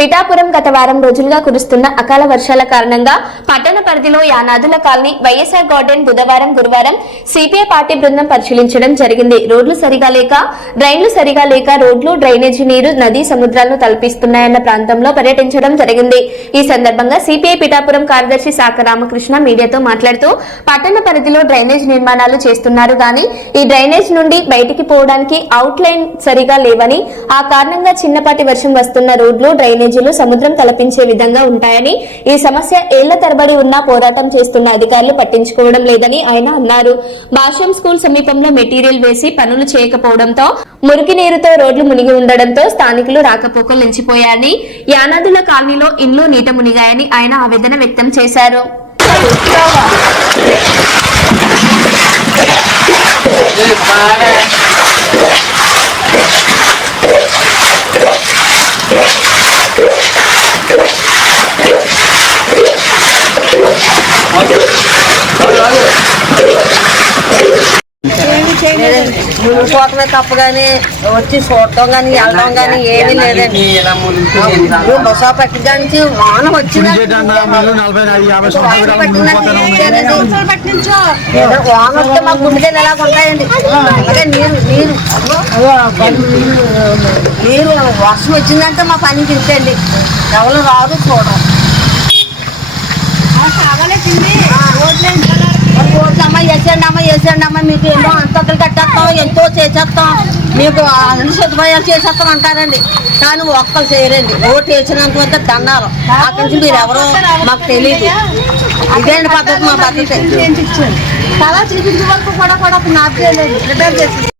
పిఠాపురం గత వారం రోజులుగా కురుస్తున్న అకాల వర్షాల కారణంగా పట్టణ పరిధిలో యానాదుల కాలనీ వైఎస్ఆర్ గార్డెన్ బుధవారం గురువారం సిపిఐ పార్టీ బృందం పరిశీలించడం జరిగింది. రోడ్లు సరిగా లేక డ్రైన్లు సరిగా లేక రోడ్లు డ్రైనేజీ నీరు నదీ సముద్రాలను తలపిస్తున్నాయన్న ప్రాంతంలో పర్యటించడం జరిగింది. ఈ సందర్భంగా సిపిఐ పిఠాపురం కార్యదర్శి శాఖ రామకృష్ణ మీడియాతో మాట్లాడుతూ పట్టణ పరిధిలో డ్రైనేజ్ నిర్మాణాలు చేస్తున్నారు గాని ఈ డ్రైనేజ్ నుండి బయటికి పోవడానికి అవుట్ లైన్ సరిగా లేవని ఆ కారణంగా చిన్నపాటి వర్షం వస్తున్న రోడ్లు డ్రైనేజ్ డ్రైనేజీలు సముద్రం తలపించే విధంగా ఉంటాయని ఈ సమస్య ఏళ్ళ తరబడి ఉన్నా పోరాటం చేస్తున్న అధికారులు పట్టించుకోవడం లేదని ఆయన అన్నారు. భాష్యం స్కూల్ సమీపంలో మెటీరియల్ వేసి పనులు చేయకపోవడంతో మురికి నీరుతో రోడ్లు మునిగి ఉండడంతో స్థానికులు రాకపోకలు నిలిచిపోయాయని యానాదుల కాలనీలో ఇండ్లు నీట మునిగాయని ఆయన ఆవేదన వ్యక్తం చేశారు. మునిగిపోవటమే తప్ప కానీ వచ్చి చూడటం కానీ వెళ్ళడం కానీ ఏమీ లేదండి. బస పెట్టడానికి వాన వచ్చిందండి వాన వస్తే మా గుండెలు ఎలా ఉంటాయండి. అలాగే నీరు నీరు. నీరు వర్షం వచ్చిందంటే మా పని తింటండి ఎవరు రాదు చూడడం ఓట్లు అమ్మ చేసేయండి అమ్మ మీకు ఎన్నో అంతకులు కట్టేస్తాం ఎంతో చేసేస్తాం. మీకు అన్ని సదుపాయాలు చేసేస్తాం అంటారండి. కానీ ఒక్కరు చేయరండి. ఓటు వేసినంత వద్ద దండాలు. అక్కడి నుంచి మీరు ఎవరో మాకు తెలియదు ఇదేంటి పద్ధతి మా పద్ధతి? చాలా కూడా కూడా నాకు రిపేర్ చేసి